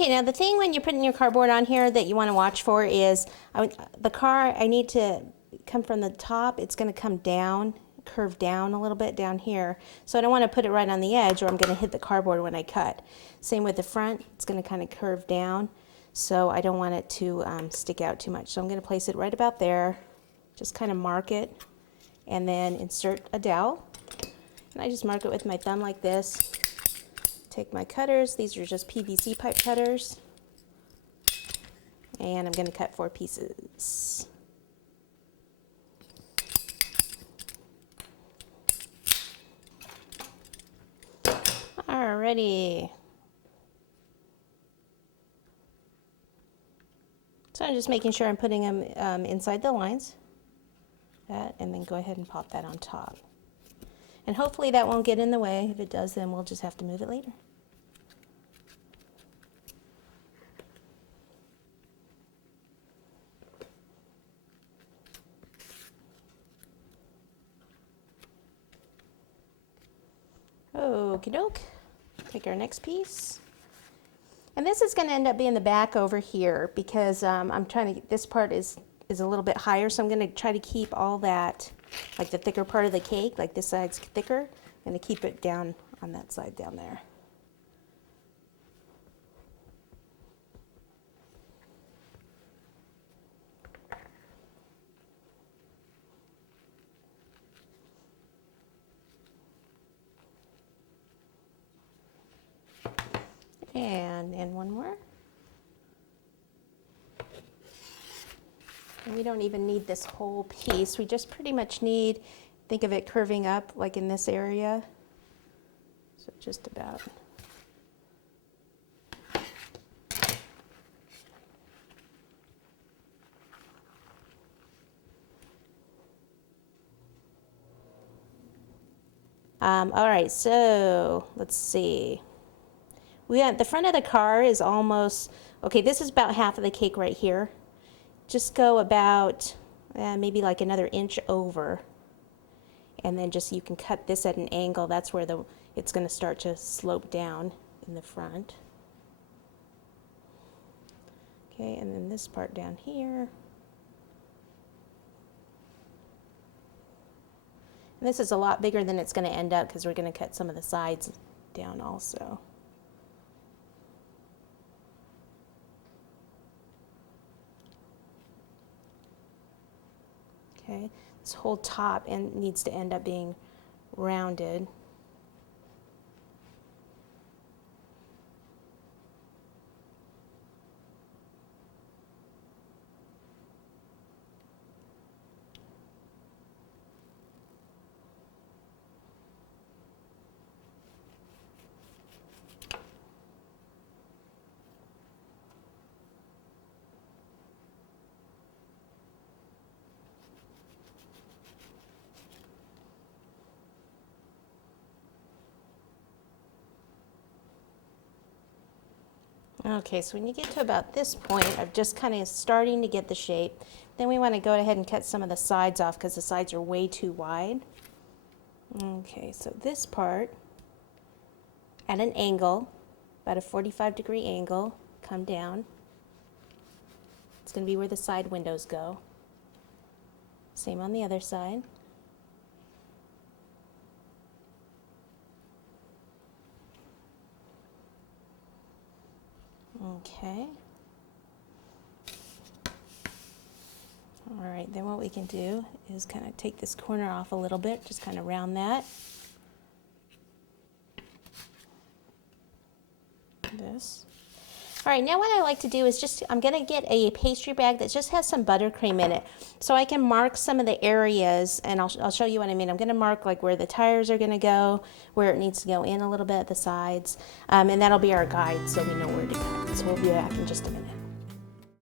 Okay, now the thing when you're putting your cardboard on here that you want to watch for is the car, I need to come from the top. It's going to come down, curve down a little bit down here. So I don't want to put it right on the edge or I'm going to hit the cardboard when I cut. Same with the front. It's going to kind of curve down. So I don't want it to stick out too much. So I'm going to place it right about there. Just kind of mark it and then insert a dowel. And I just mark it with my thumb like this. Take my cutters. These are just PVC pipe cutters. And I'm going to cut 4 pieces. Alrighty. So I'm just making sure I'm putting them inside the lines. That, and then go ahead and pop that on top. And hopefully that won't get in the way. If it does, then we'll just have to move it later. Okie doke. Take our next piece. And this is going to end up being the back over here because I'm trying to, this part is a little bit higher, so I'm going to try to keep all that, like the thicker part of the cake, like this side's thicker. I'm going to keep it down on that side down there. And one more. And we don't even need this whole piece. We just pretty much need, think of it curving up like in this area. So just about. All right, so let's see. The front of the car is almost, okay, this is about half of the cake right here. Just go about maybe like another inch over. And then just, you can cut this at an angle. That's where it's going to start to slope down in the front. Okay, and then this part down here. And this is a lot bigger than it's going to end up because we're going to cut some of the sides down also. Okay, this whole top needs to end up being rounded. Okay, so when you get to about this point of just kind of starting to get the shape, then we want to go ahead and cut some of the sides off because the sides are way too wide. Okay, so this part, at an angle, about a 45-degree angle, come down. It's going to be where the side windows go. Same on the other side. Okay. All right, then what we can do is kind of take this corner off a little bit, just kind of round that. This. All right, now what I like to do is just, I'm going to get a pastry bag that just has some buttercream in it. So I can mark some of the areas, and I'll show you what I mean. I'm going to mark like where the tires are going to go, where it needs to go in a little bit at the sides, and that'll be our guide so we know where to cut. So we'll be back in just a minute.